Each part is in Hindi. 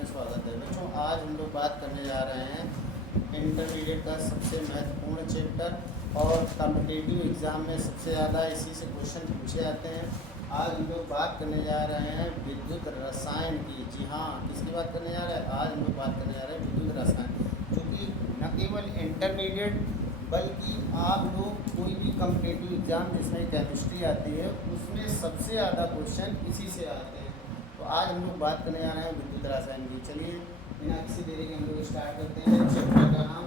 में स्वागत है बच्चों। आज हम लोग बात करने जा रहे हैं इंटरमीडिएट का सबसे महत्वपूर्ण चैप्टर और कॉम्पिटिटिव एग्ज़ाम में सबसे ज़्यादा इसी से क्वेश्चन पूछे जाते हैं। आज हम लोग बात करने जा रहे हैं विद्युत रसायन की। जी हाँ, किसकी बात करने जा रहे हैं? आज हम लोग बात करने जा रहे हैं विद्युत रसायन, क्योंकि न केवल इंटरमीडिएट बल्कि आप लोग कोई भी कॉम्पिटिटिव एग्ज़ाम जिसमें केमिस्ट्री आती है उसमें सबसे ज़्यादा क्वेश्चन इसी से आते हैं। तो आज हम लोग बात करने जा रहे हैं विद्युत रसायन की। चलिए बिना किसी देरी के हम लोग स्टार्ट करते हैं। चैप्टर का नाम,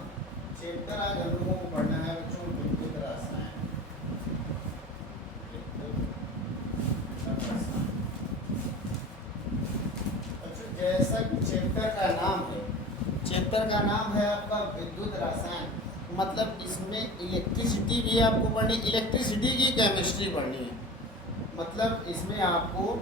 चैप्टर आज हम लोगों को पढ़ना है बच्चों विद्युत रसायन। बच्चों जैसा कि चैप्टर का नाम है, चैप्टर का नाम है आपका विद्युत रसायन, मतलब इसमें इलेक्ट्रिसिटी भी आपको पढ़नी, इलेक्ट्रिसिटी की केमिस्ट्री पढ़नी है। मतलब इसमें आपको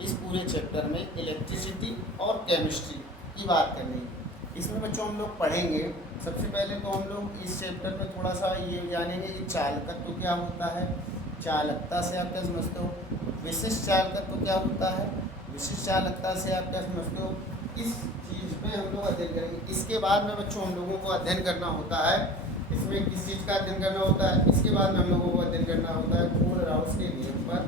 इस पूरे चैप्टर में इलेक्ट्रिसिटी और केमिस्ट्री की बात करनी है। इसमें बच्चों हम लोग पढ़ेंगे, सबसे पहले तो हम लोग इस चैप्टर में थोड़ा सा ये जानेंगे कि चालकत्व क्या होता है, चालकता से आप क्या समझते हो, विशिष्ट चालकत्व क्या होता है, विशिष्ट चालकता से आप क्या समझते हो, इस चीज़ पे हम लोग अध्ययन करेंगे। इसके बाद में बच्चों हम लोगों को अध्ययन करना होता है, इसमें किस चीज़ का अध्ययन करना होता है, इसके बाद में हम लोगों को अध्ययन करना होता है कोलराउस के नियम पर।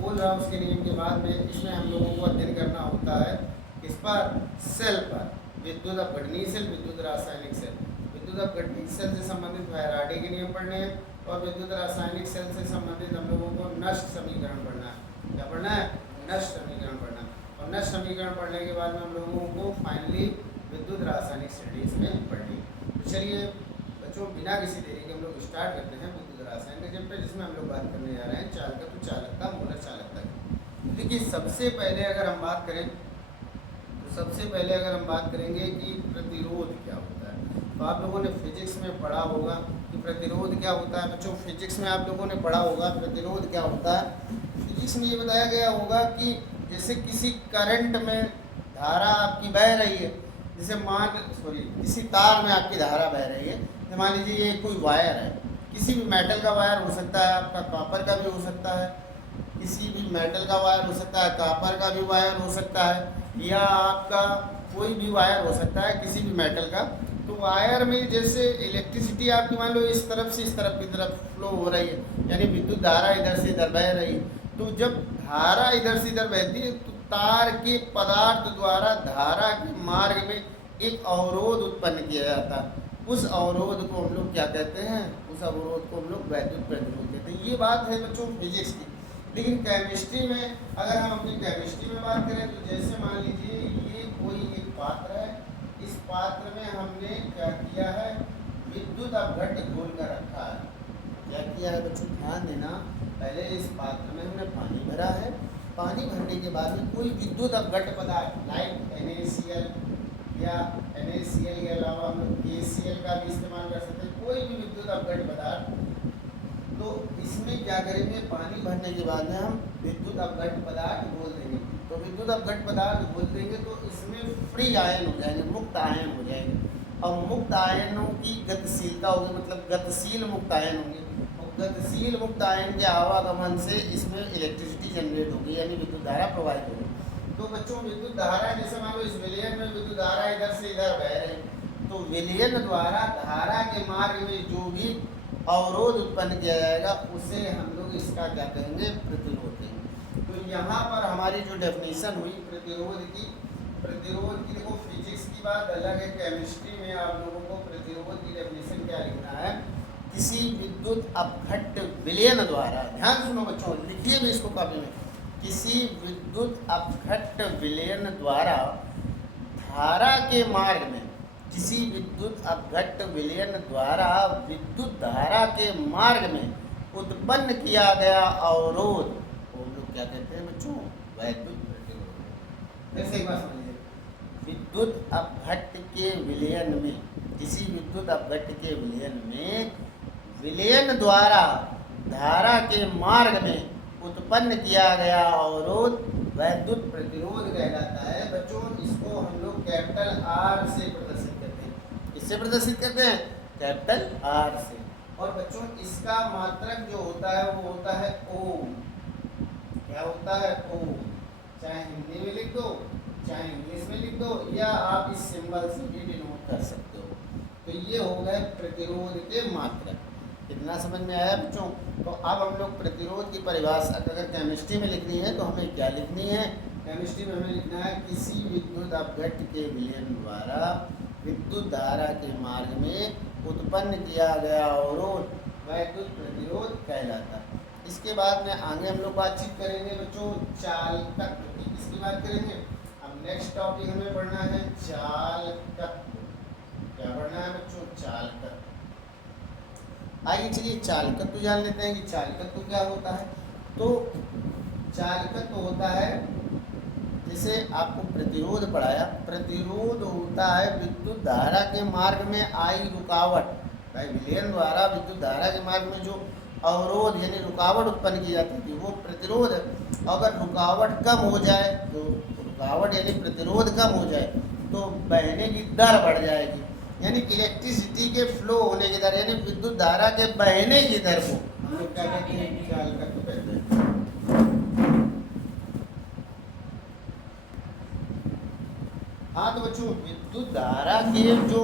कोलराउस के नियम के बाद में इसमें हम लोगों को अध्ययन करना होता है किस पर, सेल पर, विद्युत अपघटनीय सेल, विद्युत रासायनिक सेल। विद्युत अपघटनीय सेल से संबंधित फैराडे के नियम पढ़ने हैं और विद्युत रासायनिक सेल से संबंधित हम लोगों को नष्ट समीकरण पढ़ना है। क्या पढ़ना है? नष्ट समीकरण पढ़ना है। और नष्ट समीकरण पढ़ने के बाद में हम लोगों को फाइनली विद्युत रासायनिक स्टडीज में पढ़नी। तो चलिए बच्चों बिना किसी देरी के हम लोग स्टार्ट करते हैं विद्युत रसायन का चैप्टर, जिसमें हम लोग बात करने जा रहे हैं चालकत्व, चालकता, मूलक चालकता की। देखिए सबसे पहले अगर हम बात करें तो सबसे पहले अगर हम बात करेंगे कि प्रतिरोध क्या होता है, तो आप लोगों ने फिजिक्स में पढ़ा होगा कि प्रतिरोध क्या होता है। बच्चों फिजिक्स में आप लोगों ने पढ़ा होगा प्रतिरोध क्या होता है। फिजिक्स में ये बताया गया होगा कि जैसे किसी करंट में धारा आपकी बह रही है, जैसे किसी तार में आपकी धारा बह रही है, तो मान लीजिए ये कोई वायर है, किसी भी मेटल का वायर हो सकता है, आपका कॉपर का भी हो सकता है, किसी भी मेटल का वायर हो सकता है, कॉपर का भी वायर हो सकता है, या आपका कोई भी वायर हो सकता है किसी भी मेटल का। तो वायर में जैसे इलेक्ट्रिसिटी आपकी मान लो इस तरफ से इस तरफ की तरफ फ्लो हो रही है, यानी विद्युत धारा इधर से इधर बह रही है। तो जब धारा इधर से इधर बहती है तो तार के पदार्थ द्वारा धारा के मार्ग में एक अवरोध उत्पन्न किया जाता है। उस अवरोध को हम लोग क्या कहते हैं? उस अवरोध को हम लोग वैद्युत प्रतिरोध कहते हैं। ये बात है बच्चों फिजिक्स की। लेकिन केमिस्ट्री में अगर हम अपनी केमिस्ट्री में बात करें तो जैसे मान लीजिए ये कोई एक पात्र है, इस पात्र में हमने क्या किया है, विद्युत अपघट्य घोल कर रखा है। क्या किया है बच्चों? ध्यान देना, पहले इस पात्र में हमने पानी भरा है, पानी भरने के बाद में कोई विद्युत अपघट्य पदार्थ लाइक NaCl या NaCl के अलावा हम लोग KCl का भी इस्तेमाल कर सकते हैं, कोई भी विद्युत अपघट्य पदार्थ। तो इसमें क्या करेंगे, पानी भरने के बाद में हम विद्युत अपघट्य पदार्थ घोल देंगे। तो विद्युत अपघट्य पदार्थ घोल देंगे तो इसमें फ्री आयन हो जाएंगे, मुक्त आयन हो जाएंगे। और मुक्त आयनों की गतिशीलता होगी, मतलब गतिशील मुक्त आयन होंगे। गतिशील मुक्त आयन के आवागमन से इसमें इलेक्ट्रिसिटी जनरेट होगी, यानी विद्युत धारा प्रवाहित होगी। तो बच्चों विद्युत धारा जैसे मान लो इस विलयन में विद्युत धारा इधर से इधर बह रही, तो विलयन द्वारा धारा के मार्ग में जो भी अवरोध उत्पन्न किया जाएगा उसे हम लोग इसका क्या कहेंगे, प्रतिरोध कहेंगे। तो यहाँ पर हमारी जो डेफिनेशन हुई प्रतिरोध की, देखो फिजिक्स की बात अलग है, केमिस्ट्री में आप लोगों को प्रतिरोध की डेफिनेशन क्या लिखना है, किसी विद्युत अपघट्य विलयन द्वारा, ध्यान सुनो बच्चों, लिखिए भी इसको कॉपी में, किसी विद्युत अपघट्य विलयन द्वारा धारा के मार्ग में, किसी विद्युत अपघट्य विलयन द्वारा विद्युत धारा के मार्ग में उत्पन्न किया गया अवरोध को हम लोग क्या कहते हैं बच्चों, वैद्युत प्रतिरोध। फिर से एक बात समझिए, विद्युत अपघट्य के विलयन में, किसी विद्युत अपघट्य के विलयन में विलयन द्वारा धारा के मार्ग में उत्पन्न किया गया अवरोध वैद्युत प्रतिरोध कहलाता है। बच्चों इसको हम लोग कैपिटल R से प्रदर्शित करते हैं। किससे प्रदर्शित करते हैं? कैपिटल R से। और बच्चों इसका मात्रक जो होता है वो होता है ओम। क्या होता है? ओम। चाहे हिंदी में लिख दो, चाहे इंग्लिश में लिख दो, या आप इस सिंबल से भी डिनोट कर सकते हो। तो ये हो गए प्रतिरोध के मात्रक। कितना समझ में आया बच्चों? तो अब हम लोग प्रतिरोध की परिभाषा अगर केमिस्ट्री में लिखनी है तो हमें क्या लिखनी है? केमिस्ट्री में हमें लिखना है किसी विद्युत अपघट्ट के विलयन द्वारा विद्युत धारा के मार्ग में उत्पन्न किया गया अवरोध वैद्युत प्रतिरोध कहलाता है। इसके बाद में आगे हम लोग बातचीत करेंगे बच्चों चालकत्व की। किसकी बात करेंगे? अब नेक्स्ट टॉपिक हमें पढ़ना है चालकत्व। क्या पढ़ना है बच्चों? चालकत्व। आइए चलिए चालकत्व जान लेते हैं कि चालकत्व क्या होता है। तो चालकत्व होता है, जैसे आपको प्रतिरोध पढ़ाया, प्रतिरोध होता है विद्युत धारा के मार्ग में आई रुकावट, भाई विलयन द्वारा विद्युत धारा के मार्ग में जो अवरोध यानी रुकावट उत्पन्न की जाती थी वो प्रतिरोध है। अगर रुकावट कम हो जाए तो रुकावट यानी प्रतिरोध कम हो जाए तो बहने की दर बढ़ जाएगी, यानी कि इलेक्ट्रिसिटी के फ्लो होने की दर यानी विद्युत धारा के बहने की दर को हम लोग क्या कहते हैं? चालकत्व कहते हैं। हाँ तो बच्चों विद्युत धारा के जो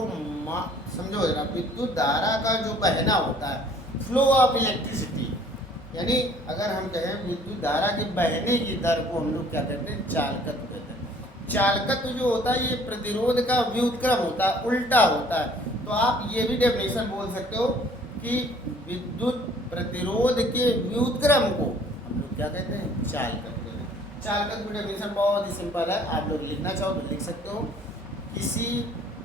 समझो जरा, विद्युत धारा का जो बहना होता है फ्लो ऑफ इलेक्ट्रिसिटी, यानी अगर हम कहें विद्युत धारा के बहने की दर को हम लोग क्या कहते हैं? चालकत्व कहते हैं। चालकत्व जो होता है ये प्रतिरोध का व्युत्क्रम होता है, उल्टा होता है। तो आप ये भी डेफिनेशन बोल सकते हो कि विद्युत प्रतिरोध के व्युत्क्रम को हम लोग क्या कहते हैं? चालकत्व। चालकत्व की डेफिनेशन बहुत ही सिंपल है, आप लोग लिखना चाहो तो लिख सकते हो। किसी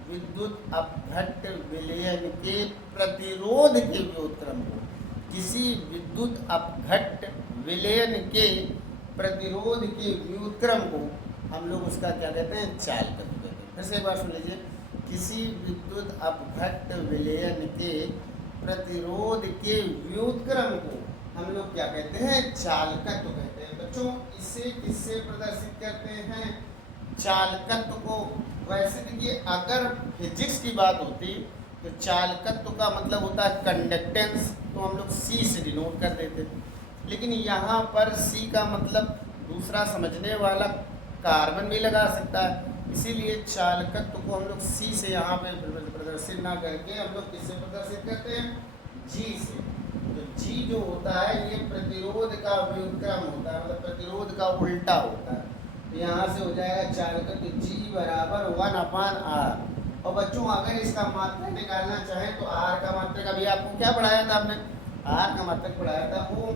विद्युत अपघट्ट विलयन के प्रतिरोध के व्युत्क्रम को, किसी विद्युत अपघट्ट विलयन के प्रतिरोध के व्युत्क्रम को हम लोग उसका क्या कहते हैं? चालकत्व कहते हैं। फिर से एक बार सुन लीजिए, किसी विद्युत अपघट्ट विलयन के प्रतिरोध के व्युत्क्रम को हम लोग क्या कहते हैं? चालकत्व कहते हैं। बच्चों इसे किससे प्रदर्शित करते हैं? चालकत्व को। वैसे देखिए अगर फिजिक्स की बात होती तो चालकत्व का मतलब होता है कंडक्टेंस, तो हम लोग सी से डिनोट कर देते, लेकिन यहाँ पर सी का मतलब दूसरा समझने वाला कार्बन भी लगा सकता है, इसीलिए चालकत्व को हम लोग सी से यहाँ पे प्रदर्शित ना करके हम लोग किससे प्रदर्शित करते हैं? जी से। तो जी जो होता है ये प्रतिरोध का व्युत्क्रम होता है, मतलब प्रतिरोध का उल्टा होता है। तो यहाँ से हो जाएगा चालकत्व जी बराबर 1/r। और बच्चों अगर इसका मात्रक निकालना चाहें तो r का मात्रक अभी आपको क्या पढ़ाया था आपने? r का मात्रक पढ़ाया था ओम,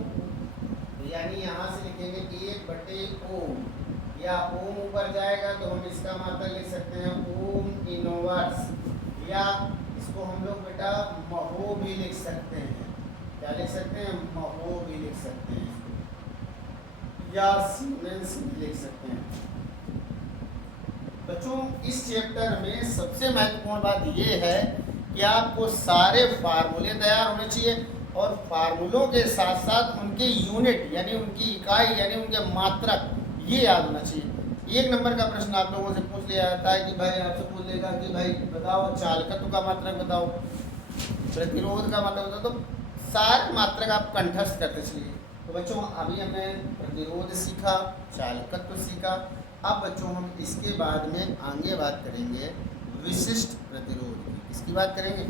यानी यहाँ से लिखेंगे 1/ओम, या ओम ऊपर जाएगा तो हम इसका मात्रक लिख सकते हैं ओम इनवर्स, या इसको हम लोग बेटा महो भी लिख सकते हैं। क्या लिख सकते हैं? महो भी लिख सकते हैं, या सीमेंस भी लिख सकते हैं। बच्चों इस चैप्टर में सबसे महत्वपूर्ण बात ये है कि आपको सारे फार्मूले तैयार होने चाहिए और फार्मूलों के साथ साथ उनके यूनिट यानी उनकी इकाई यानी उनके मात्रक ये याद होना चाहिए। एक नंबर का प्रश्न आप लोगों से पूछ लिया जाता है कि भाई आपसे पूछ लेगा कि भाई बताओ चालकत्व का मात्रक बताओ, प्रतिरोध का मात्रक बताओ, तो सारे मात्रक आप कंठस्थ करते चलिए। तो बच्चों अभी हमने प्रतिरोध सीखा, चालकत्व सीखा। अब बच्चों हम इसके बाद में आगे बात करेंगे विशिष्ट प्रतिरोध की। किसकी बात करेंगे?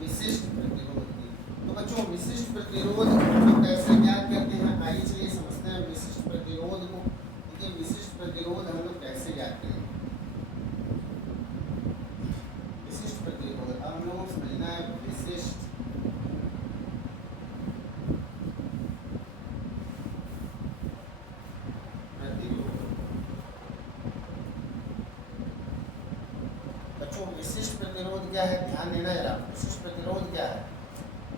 विशिष्ट प्रतिरोध की। तो बच्चों विशिष्ट प्रतिरोध हम लोग कैसे ज्ञात करते हैं? आइए चलिए समझते हैं विशिष्ट प्रतिरोध को। देखिए विशिष्ट प्रतिरोध हम लोग कैसे ज्ञात करेंगे? विशिष्ट प्रतिरोध अब हम लोगों को समझना है विशिष्ट विशिष्ट प्रतिरोध क्या है? ध्यान देना जरा। विशिष्ट प्रतिरोध क्या है?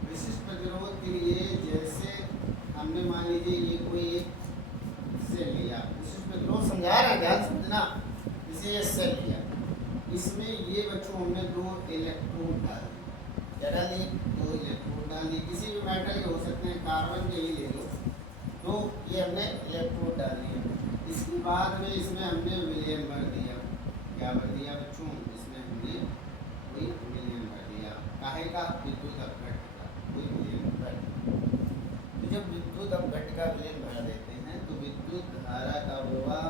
विशिष्ट प्रतिरोध के लिए जैसे हमने मान लीजिए ये कोई एक सेल लिया, विशिष्ट प्रतिरोध समझा रहा है, ध्यान समझना। इसे ये सेल लिया, इसमें ये बच्चों हमने 2 इलेक्ट्रोड डाल दिए। क्या डाल दिए? 2 इलेक्ट्रोड डाल दिए। किसी भी मेटल के हो सकते हैं, कार्बन के ही ले लो। तो ये हमने इलेक्ट्रोड डाल दिया। इसके बाद में इसमें हमने विलयन भर दिया। क्या भर दिया बच्चों? कोई विलयन भर दिया। काहे का? विद्युत अपघट्ट का कोई विलयन भर। तो जब विद्युत अपघट्ट का विलयन भर देते हैं तो विद्युत धारा का प्रवाह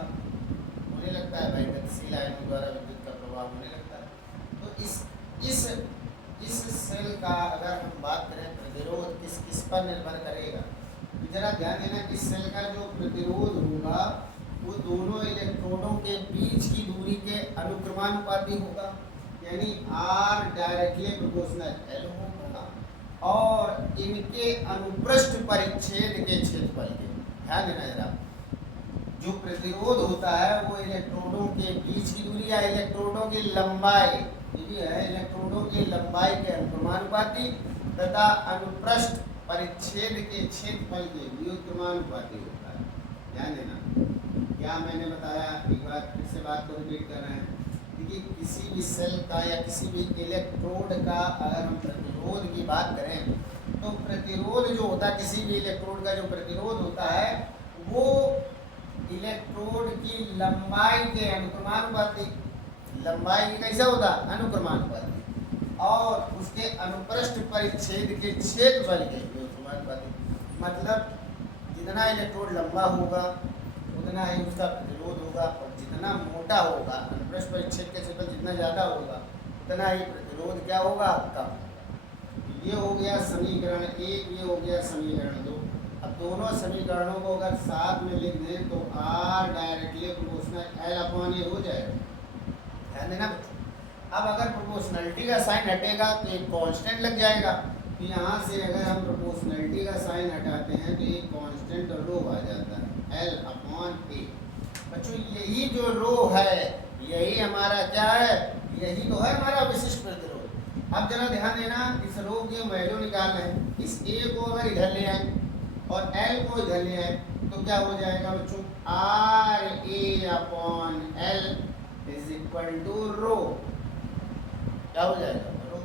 जरा ध्यान देना, इस सेल का जो प्रतिरोध होगा वो दोनों इलेक्ट्रोडों के बीच की दूरी के अनुक्रमानुपाती होगा, यानी R डायरेक्टली प्रोपोर्शनल L होगा और इनके अनुप्रस्थ परिच्छेद के क्षेत्रफल के। ध्यान देना जरा, जो प्रतिरोध होता है वो इलेक्ट्रोडों के बीच की दूरी या इलेक्ट्रोडों की लंबाई, ये है इलेक्ट्रोडों की लंबाई के अनुक्रमानुपाती तथा अनुप्रस्थ परिच्छेद के क्षेत्रफल के व्युत्क्रमानुपाती होता है। ध्यान देना, क्या मैंने बताया, एक बार फिर से बात को रिपीट कर रहे हैं। देखिए, किसी भी सेल का या किसी भी इलेक्ट्रोड का अगर हम प्रतिरोध की बात करें तो प्रतिरोध जो होता है, किसी भी इलेक्ट्रोड का जो प्रतिरोध होता है वो इलेक्ट्रोड की लंबाई के अनुक्रमानुपाती, लंबाई कैसा होता है, अनुक्रमानुपाती, और उसके अनुप्रस्थ परिच्छेद के क्षेत्रफल के अनुक्रमानुपाती। मतलब जितना इलेक्ट्रोड लंबा होगा उतना ही उसका प्रतिरोध होगा, और जितना मोटा होगा अनुप्रस्थ परिच्छेद के क्षेत्रफल जितना ज़्यादा होगा उतना ही प्रतिरोध क्या होगा, कम होगा। ये हो गया समीकरण 1, ये हो गया समीकरण 2। अब दोनों समीकरणों को अगर साथ में लिख दें तो R डायरेक्टली प्रोपोर्शनल L/A हो जाएगा। ध्यान देना बच्चों, अब अगर प्रोपोर्शनलिटी का साइन हटेगा तो एक कांस्टेंट लग जाएगा, तो यहाँ से अगर हम प्रोपोर्शनलिटी का साइन हटाते हैं तो एक कांस्टेंट रो आ जाता है L/A। बच्चों यही जो रो है यही हमारा क्या है, यही तो है हमारा विशिष्ट प्रतिरोध। अब जरा ध्यान देना, इस रो की वैल्यू निकाल रहे हैं, इस A को अगर इधर ले आए और L को इधर ले आए तो क्या हो जाएगा बच्चों, RA/L इज इक्वल टू रो। क्या हो जाएगा, रो।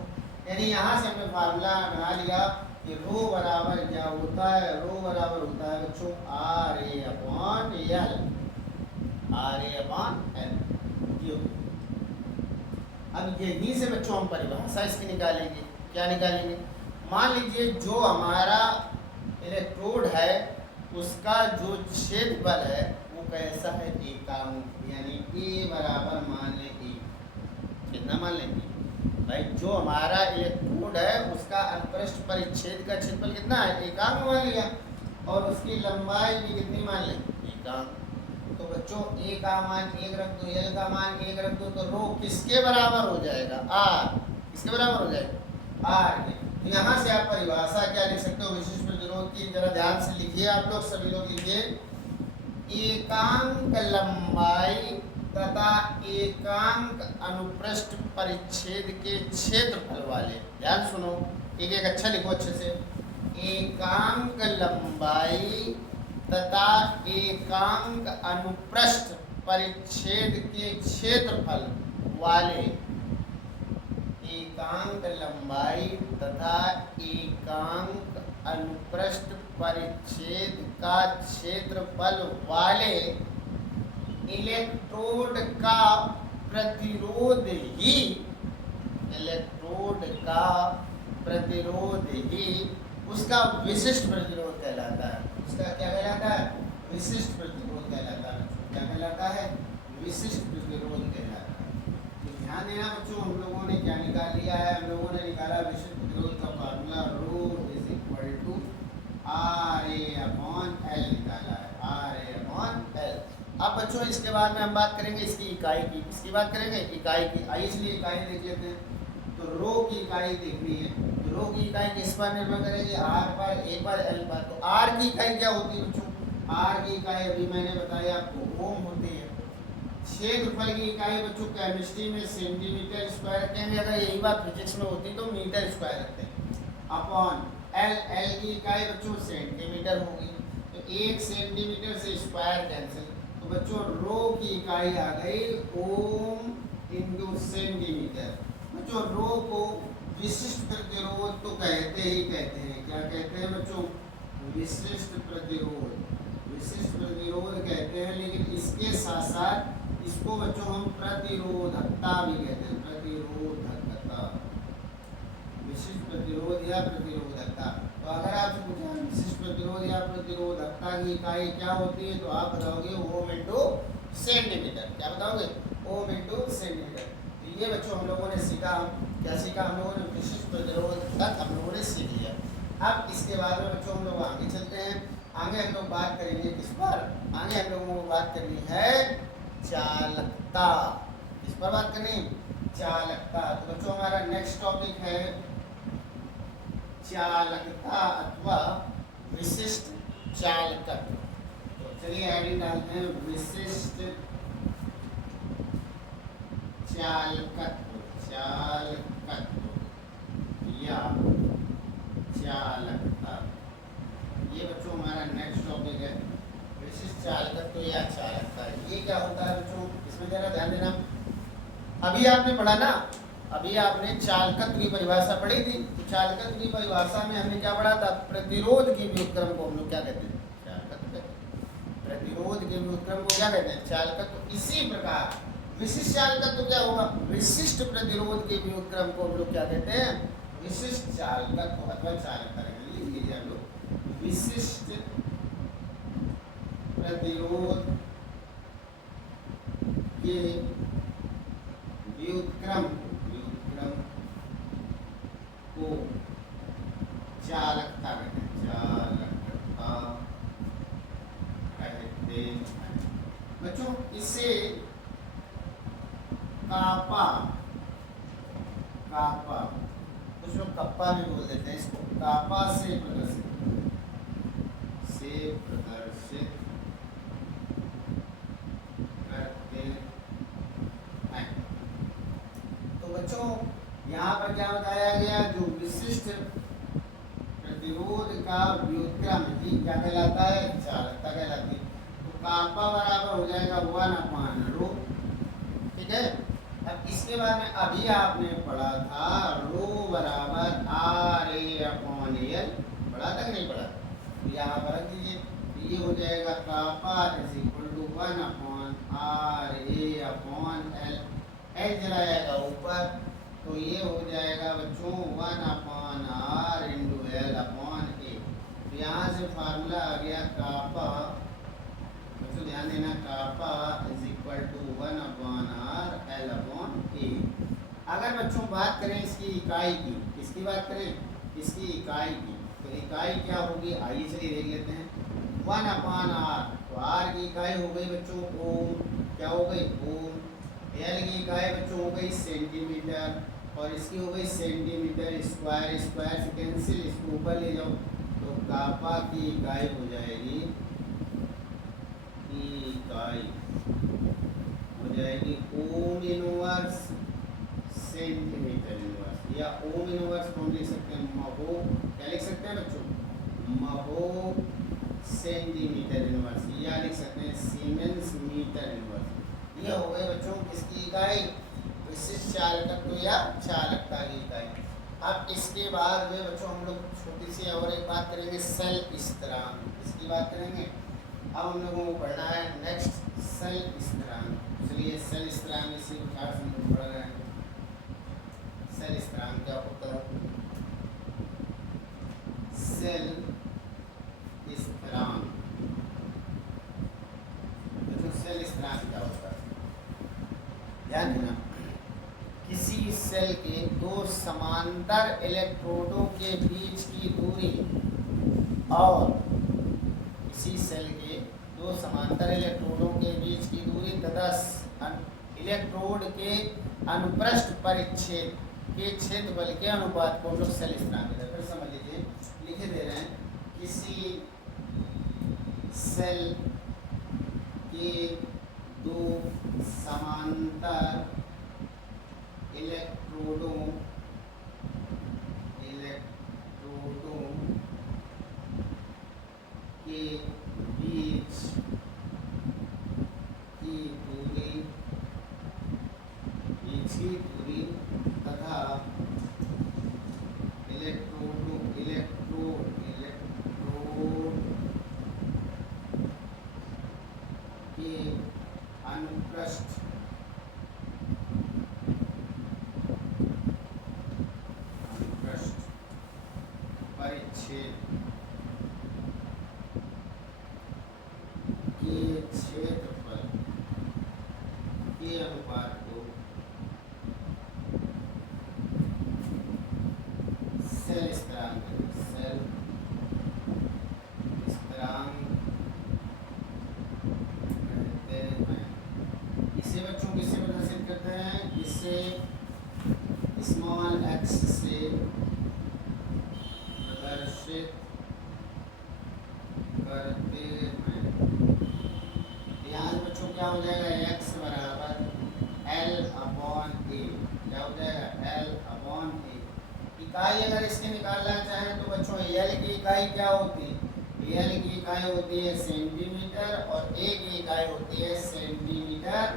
यानी यहाँ से हमने फार्मूला बना लिया कि रो बराबर क्या होता है, रो बराबर होता है बच्चों RA/L, RA/L। अब यहीं से बच्चों हम परिभाषा इसकी निकालेंगे। क्या निकालेंगे, मान लीजिए जो हमारा इलेक्ट्रोड है उसका जो क्षेत्रफल है वो कैसा है, एकांक, यानी A बराबर मान लें E। कितना मान लेंगे भाई, जो हमारा इलेक्ट्रोड है उसका अनुप्रस्थ परिच्छेद का क्षेत्रफल कितना है, एकांक मान लिया, और उसकी लंबाई भी कितनी मान लें, एकांक। तो बच्चों A का मान 1 रख दो, L का मान 1 रख दो, तो रो किसके बराबर हो जाएगा, R। किसके बराबर हो जाएगा, R के। तो यहाँ से आप परिभाषा क्या लिख सकते हो विशिष्ट प्रतिरोध की, जरा ध्यान से लिखिए, आप लोग सभी लोग लिखिए, एकांक लंबाई तथा एकांक अनुप्रस्थ परिच्छेद के क्षेत्रफल वाले। ध्यान सुनो, एक एक अच्छा लिखो अच्छे से, एकांक लंबाई तथा एकांक अनुप्रस्थ परिच्छेद के क्षेत्रफल वाले, एकांक लंबाई तथा एकांक अनुप्रस्थ परिच्छेद का क्षेत्रफल वाले इलेक्ट्रोड का प्रतिरोध ही, इलेक्ट्रोड का प्रतिरोध ही उसका विशिष्ट प्रतिरोध कहलाता है। उसका क्या कहलाता है, विशिष्ट प्रतिरोध कहलाता है। क्या कहलाता है, विशिष्ट प्रतिरोध कहलाता है। तो ध्यान देना बच्चों, हम लोगों ने क्या निकाल लिया है, हम लोगों ने निकाला विशिष्ट प्रतिरोध का formula rho is equal to RA/L निकाला है, RA/L। अब बच्चों इसके बाद में हम बात करेंगे इसकी इकाई की, इसकी बात करेंगे इकाई की। आइए इसलिए इकाई देख लेते हैं। तो रो की इकाई देखनी है, तो रो की इकाई किस पर निर्भर करेगी, R पर, A पर, L पर। तो R की इकाई क्या होती है बच्चों, R की इकाई अभी मैंने बताया आपको ओम होती है। क्षेत्रफल की इकाई बच्चों केमिस्ट्री में सेंटीमीटर स्क्वायर रखते हैं, अगर यही बात फिजिक्स में होती तो मीटर स्क्वायर रखते हैं, अपॉन L। L की इकाई बच्चों सेंटीमीटर होगी, तो 1 सेंटीमीटर से स्क्वायर कैंसिल, तो बच्चों रो की इकाई आ गई ओम इंटू सेंटीमीटर। बच्चों रो को विशिष्ट प्रतिरोध तो कहते ही कहते हैं, क्या कहते हैं बच्चों, विशिष्ट प्रतिरोध, विशिष्ट प्रतिरोध कहते हैं। लेकिन इसके साथ साथ इसको बच्चों हम प्रतिरोधकता भी कहते हैं, प्रतिरोधकता, विशिष्ट प्रतिरोध या प्रतिरोधकता। तो अगर आपसे पूछा विशिष्ट प्रतिरोध या प्रतिरोधकता की इकाई क्या होती है तो आप बताओगे ओम इंटू सेंटीमीटर। क्या बताओगे, ओम इंटू सेंटीमीटर। तो ये बच्चों हम लोगों ने सीखा, क्या सीखा हम लोगों ने, विशिष्ट प्रतिरोध तक हम लोगों ने सीख लिया। अब इसके बाद में बच्चों हम लोग आगे चलते हैं आगे हम लोग बात करेंगे किस पर, आगे हम लोगों को बात करनी है चालकता। किस पर बात करनी, चालकता। तो बच्चों हमारा नेक्स्ट टॉपिक है चालकता अथवा विशिष्ट चालकत्व। तो चलिए हेडिंग डालते हैं विशिष्ट चालकत्व, चालकत्व या चालकता। ये बच्चों हमारा नेक्स्ट टॉपिक है विशिष्ट चालकत्व या चालकता। ये क्या होता है बच्चों, इसमें जरा ध्यान देना। अभी आपने पढ़ा ना, अभी आपने चालकत्व की परिभाषा पढ़ी थी। तो चालकत्व की परिभाषा में हमने क्या पढ़ा था, प्रतिरोध के व्युत्क्रम को हम लोग क्या कहते हैं, चालकत्व कहते हैं। प्रतिरोध के व्युत्क्रम को क्या कहते हैं, चालकत्व। इसी प्रकार विशिष्ट चालकत्व क्या होगा, विशिष्ट प्रतिरोध के व्युत्क्रम को हम लोग क्या कहते हैं, विशिष्ट चालकत्व अथवा चालकता। लिख लीजिए हम लोग विशिष्ट प्रतिरोध के व्युत्क्रम को चालकता कहते हैं, चालकता कहते हैं। बच्चों इसे कापा, कापा कुछ लोग कप्पा भी बोल देते हैं, इसको कापा से प्रदर्शित करते हैं। तो बच्चों यहाँ पर क्या बताया गया, जो विशिष्ट प्रतिरोध का व्युत्क्रम ही क्या कहलाता है, चालकता कहलाती है। तो कापा बराबर हो जाएगा 1/ρ। ठीक है। अब इसके बाद में अभी आपने पढ़ा था ρ बराबर RA/L, पढ़ा था कि नहीं पढ़ा। तो यहाँ पर रख दीजिए, ये हो जाएगा kappa is equal to 1/RA/L। L चला जाएगा ऊपर, तो ये हो जाएगा बच्चों 1/R × L/A। तो यहाँ से फार्मूला आ गया कापा, बच्चों ध्यान देना, कापा is equal to 1/R L/A। अगर बच्चों बात करें इसकी इकाई की, किसकी बात करें, इसकी इकाई की, तो इकाई क्या होगी, आइए चलिए देख लेते हैं। 1/R, तो R की इकाई हो गई बच्चों ओम, क्या हो गई ओम। L की इकाई बच्चों हो गई सेंटीमीटर, और इसकी हो गई सेंटीमीटर स्क्वायर, स्क्वायर से कैंसिल, इसको ऊपर ले जाओ, तो कापा की इकाई हो जाएगी, इकाई हो जाएगी ओम इनवर्स सेंटीमीटर इनवर्स, या ओम इनवर्स को हम लिख सकते हैं महो, क्या लिख सकते हैं बच्चों, महो सेंटीमीटर इनवर्स, या लिख सकते हैं सीमेंस मीटर इनवर्स। ये हो गए बच्चों किसकी इकाई, विशिष्ट चालकत्व या चालकता की इकाई। अब इसके बाद में बच्चों हम लोग छोटी सी और एक बात करेंगे, सेल स्थिरांक। इसकी बात करेंगे। अब हम लोगों को पढ़ना है नेक्स्ट सेल स्थिरांक। चलिए सेल स्थिरांक इसी प्रकार से हम लोग पढ़ रहे हैं। सेल स्थिरांक क्या होता है, सेल स्थिरांक, तो सेल स्थिरांक क्या होता है, ध्यान देना। किसी सेल के दो समांतर इलेक्ट्रोडों के बीच की दूरी और किसी सेल के दो समांतर इलेक्ट्रोडों के बीच की दूरी तथा इलेक्ट्रोड के अनुप्रस्थ परिच्छेद के क्षेत्रफल के अनुपात को हम लोग सेल स्थिरांक कहते हैं। फिर समझ लीजिए, लिखे दे रहे हैं, किसी सेल के दो समांतर इलेक्ट्रोडों के बीच की दूरी तथा इलेक्ट्रोड के अनुप्रस्थ परिच्छेद के क्षेत्रफल के अनुपात को सेल स्थिरांक, सेल स्थिरांक से स्मॉल एक्स से प्रदर्शित करते हैं। यहाँ बच्चों क्या हो जाएगा, x बराबर L अपॉन ए, क्या हो जाएगा L अपॉन ए। इकाई अगर इसके निकालना चाहें तो बच्चों L की इकाई क्या होती है, L की इकाई होती है सेंटीमीटर और A की इकाई होती है सेंटीमीटर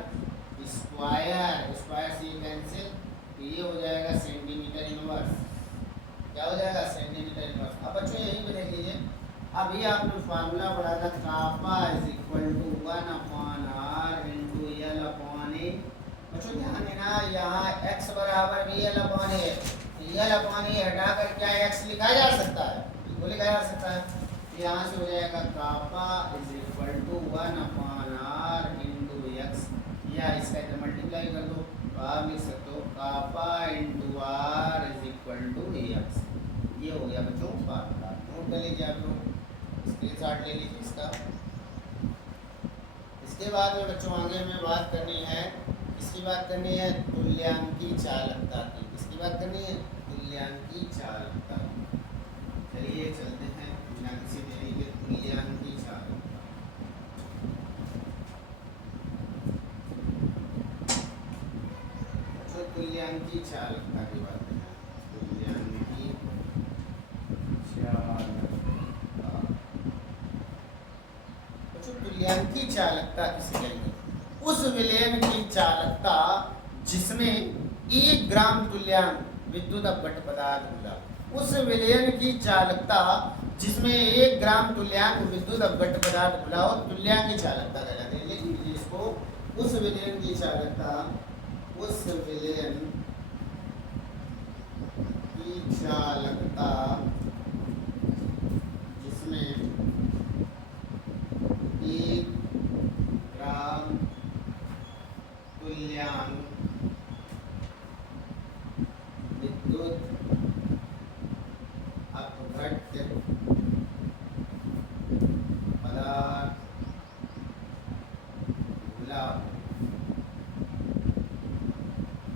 स्क्वायर। स्क्वायर से कैंसिल, तो ये हो जाएगा सेंटीमीटर इनवर्स। क्या हो जाएगा, सेंटीमीटर इनवर्स। अब बच्चों यही पे देख लीजिए, अभी आपने फार्मूला पढ़ा था kappa is equal to 1 upon R into L upon A. बच्चों ध्यान देना, यहाँ x बराबर भी L upon A, L upon A हटाकर क्या x लिखा जा सकता है, बिल्कुल लिखा जा सकता है। यहाँ से हो जाएगा kappa is equal to 1 upon R into X, या इसका इधर मल्टीप्लाई कर दो तो आप लिख सकते हो kappa into R is equal to X. ये हो गया बच्चों फार्मूला, नोट कर लीजिए आप लोग, स्क्रीनशॉट ले लीजिए इसका। इसके बाद में बच्चों आगे हमें बात करनी है, इसकी बात करनी है तुल्यांकी चालकता की। इसकी बात करनी है तुल्यांकी चालकता। चलिए चलते हैं बिना किसी देरी के तुल्यांकी चालकता। तो तुल्यांकी चालकता की बात करें, तुल्यांकी चालकता। तुल्यांकी चालकता किसे कहेंगे, उस विलयन की चालकता जिसमें 1 ग्राम तुल्यांक विद्युत अपघट्य पदार्थ मिला। उस विलयन की चालकता जिसमें 1 ग्राम तुल्यांक विद्युत अपघट्य पदार्थ मिला हो, तुल्यांकी चालकता कहलाती है। लिख लीजिए इसको, उस विलयन की चालकता, उस विलयन की चालकता जिसमें 1 ग्राम तुल्यांक विद्युत अपघट्य पदार्थ मिला,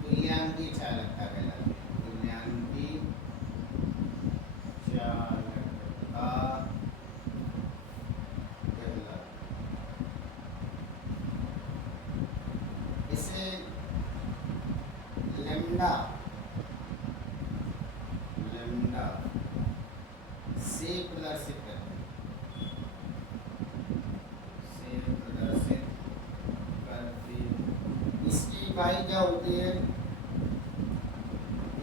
तुल्यांकी चालकता कहलाती है। तुल्यांकी चालकता कहलाती है। इसे लैम्डा से प्रदर्शित करते हैं, से प्रदर्शित करते हैं। इसकी इकाई क्या होती है,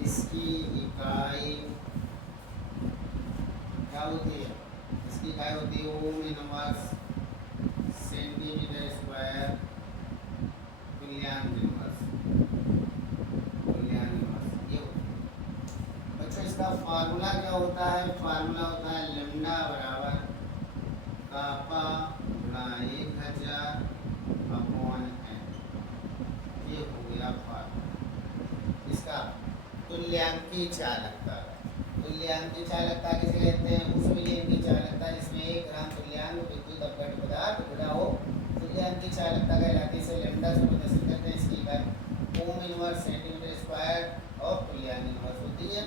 इसकी इकाई क्या होती है, इसकी इकाई होती है ओम इनवर्स सेंटीमीटर स्क्वायर तुल्यांक इनवर्स, तुल्यांक इनवर्स ये होती है। बच्चों इसका फार्मूला क्या होता है, फार्मूला होता है लैम्डा बराबर कापा गुणा 1000 अपॉन n। ये हो गया फार्मूला इसका तुल्यांकी चालकता। तुल्यांकी चालकता किसे कहते हैं, उस विलयन की चालकता जिसमें 1 ग्राम तुल्यांक विद्युत अपघट्य पदार्थ मिला हो, तुल्यांकी चालकता कहलाती है। इसे लैम्डा से प्रदर्शित करते हैं। इसकी इकाई ओम इनवर्स सेंटीमीटर स्क्वायर और तुल्यांक इनवर्स होती है।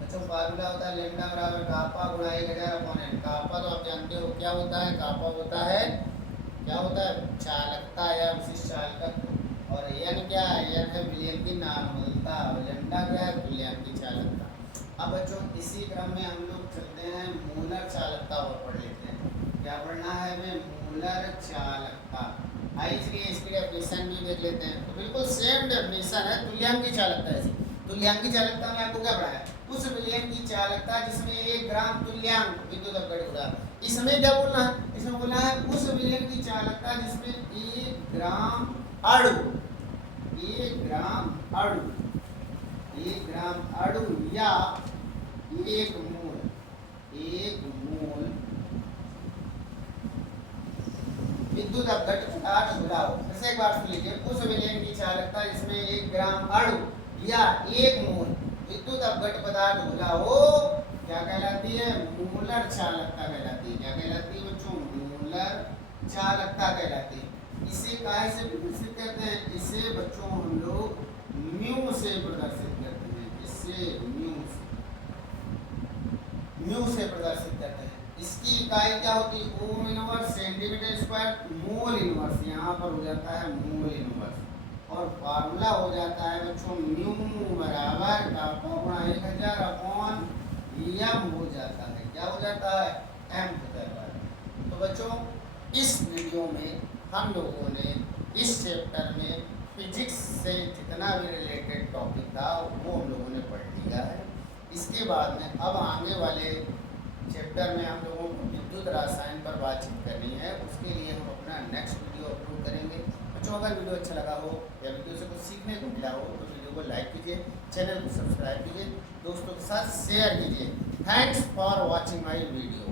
बच्चों फार्मूला होता है लैम्डा बराबर कापा गुणा 1000 अपॉन n। कापा तो आप जानते हो क्या होता है, कापा होता है, क्या होता है, चालकता या विशिष्ट चालकत्व, और n क्या है, n है विलयन की नॉर्मलता, लैम्डा क्या है, तुल्यांकी चालकता। अब बच्चों इसी क्रम में हम लोग चलते हैं मूलर चालकता और पढ़ लेते हैं। क्या पढ़ना है हमें, मूलर चालकता। आइए इसकी डेफिनेशन भी देख लेते हैं। तो बिल्कुल सेम डेफिनेशन है तुल्यांकी चालकता ऐसी। तुल्यांकी चालकता में आपको क्या पढ़ा है, उस विलयन की चालकता जिसमें 1 ग्राम तुल्यांक विद्युत अपघट्य पदार्थ। इसमें क्या बोलना है, इसमें बोलना है उस विलयन की चालकता जिसमें 1 ग्राम अणु, 1 ग्राम अणु, 1 ग्राम अणु या 1 मोल, 1 मोल विद्युत अपघट्य पदार्थ मिला हो। फिर से एक बार सुन लीजिए, उस विलयन की चालकता जिसमें 1 ग्राम अणु या 1 मोल विद्युत अपघट्य पदार्थ मिला हो, क्या कहलाती है, मूलर चालकता कहलाती है। क्या कहलाती है बच्चों, मूलर चालकता कहलाती है। इसे काहे से विकसित करते हैं, इसे बच्चों हम लोग म्यू से प्रदर्शित करते हैं, इससे म्यू से प्रदर्शित करते हैं। इसकी इकाई क्या होती है? Ohm inverse centimetre square mole inverse, यहाँ पर हो जाता है मोल इनवर्स, और फार्मूला हो जाता है बच्चों म्यू बराबर कापा गुणा 1000 अपॉन एम हो जाता है। क्या हो जाता है? एम हो जाता है। तो बच्चों इस वीडियो में हम लोगों ने इस चैप्टर में फिजिक्स से जितना भी रिलेटेड टॉपिक था वो हम लोगों ने पढ़ लिया है। इसके बाद में अब आने वाले चैप्टर में हम लोगों को विद्युत रसायन पर बातचीत करनी है। उसके लिए हम अपना नेक्स्ट वीडियो अपलोड करेंगे। बच्चों अगर वीडियो अच्छा लगा हो या वीडियो से कुछ सीखने को मिला हो तो वीडियो को लाइक कीजिए, चैनल को सब्सक्राइब कीजिए, दोस्तों के साथ शेयर कीजिए। Thanks for watching my video.